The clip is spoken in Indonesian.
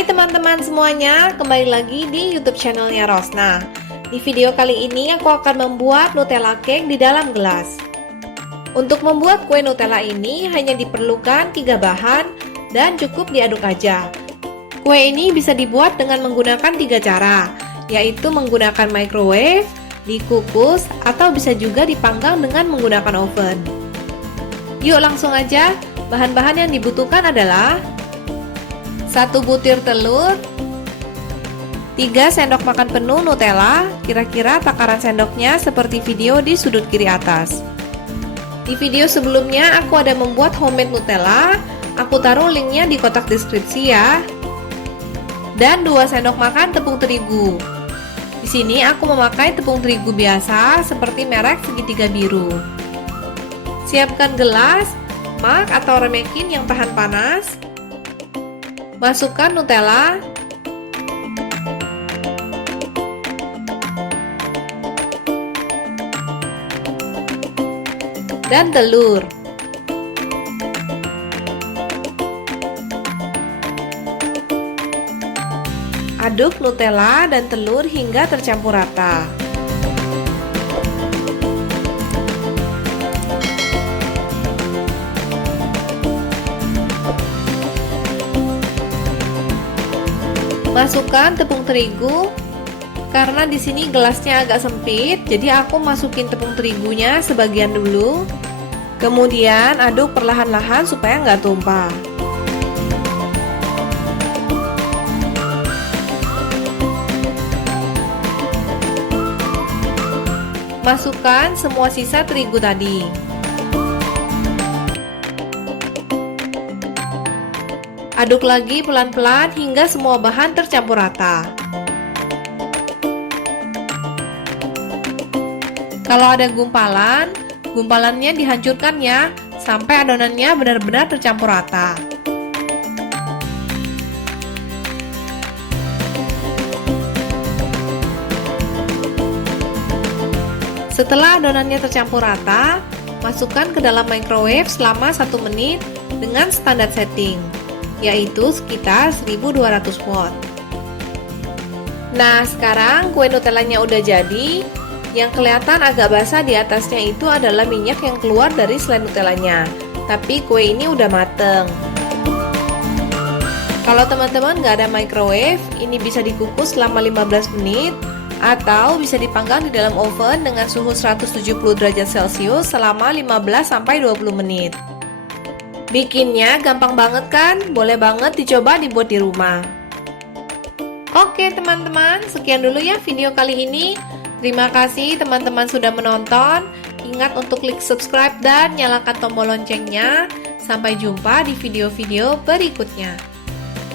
Hai teman-teman semuanya, kembali lagi di YouTube channelnya Rosna. Di video kali ini aku akan membuat Nutella cake di dalam gelas. Untuk membuat kue Nutella ini hanya diperlukan 3 bahan dan cukup diaduk aja. Kue ini bisa dibuat dengan menggunakan 3 cara, yaitu menggunakan microwave, dikukus, atau bisa juga dipanggang dengan menggunakan oven. Yuk langsung aja, bahan-bahan yang dibutuhkan adalah 1 butir telur, 3 sendok makan penuh Nutella, kira-kira takaran sendoknya seperti video di sudut kiri atas. Di video sebelumnya aku ada membuat homemade Nutella, aku taruh linknya di kotak deskripsi ya. Dan 2 sendok makan tepung terigu. Di sini aku memakai tepung terigu biasa seperti merek segitiga biru. Siapkan gelas, mug atau ramekin yang tahan panas. Masukkan Nutella. Dan telur. Aduk Nutella dan telur hingga tercampur rata. Masukkan tepung terigu. Karena di sini gelasnya agak sempit, jadi aku masukin tepung terigunya sebagian dulu. Kemudian aduk perlahan-lahan supaya nggak tumpah. Masukkan semua sisa terigu tadi. Aduk lagi pelan-pelan hingga semua bahan tercampur rata. Kalau ada gumpalan, gumpalannya dihancurkan ya, sampai adonannya benar-benar tercampur rata. Setelah adonannya tercampur rata, masukkan ke dalam microwave selama 1 menit dengan standar setting, yaitu sekitar 1200 watt. Nah, sekarang kue Nutellanya udah jadi. Yang kelihatan agak basah di atasnya itu adalah minyak yang keluar dari selai Nutellanya. Tapi kue ini udah mateng. Kalau teman-teman nggak ada microwave, ini bisa dikukus selama 15 menit atau bisa dipanggang di dalam oven dengan suhu 170 derajat Celcius selama 15-20 menit. Bikinnya gampang banget kan? Boleh banget dicoba dibuat di rumah. Oke teman-teman, sekian dulu ya video kali ini. Terima kasih teman-teman sudah menonton. Ingat untuk klik subscribe dan nyalakan tombol loncengnya. Sampai jumpa di video-video berikutnya.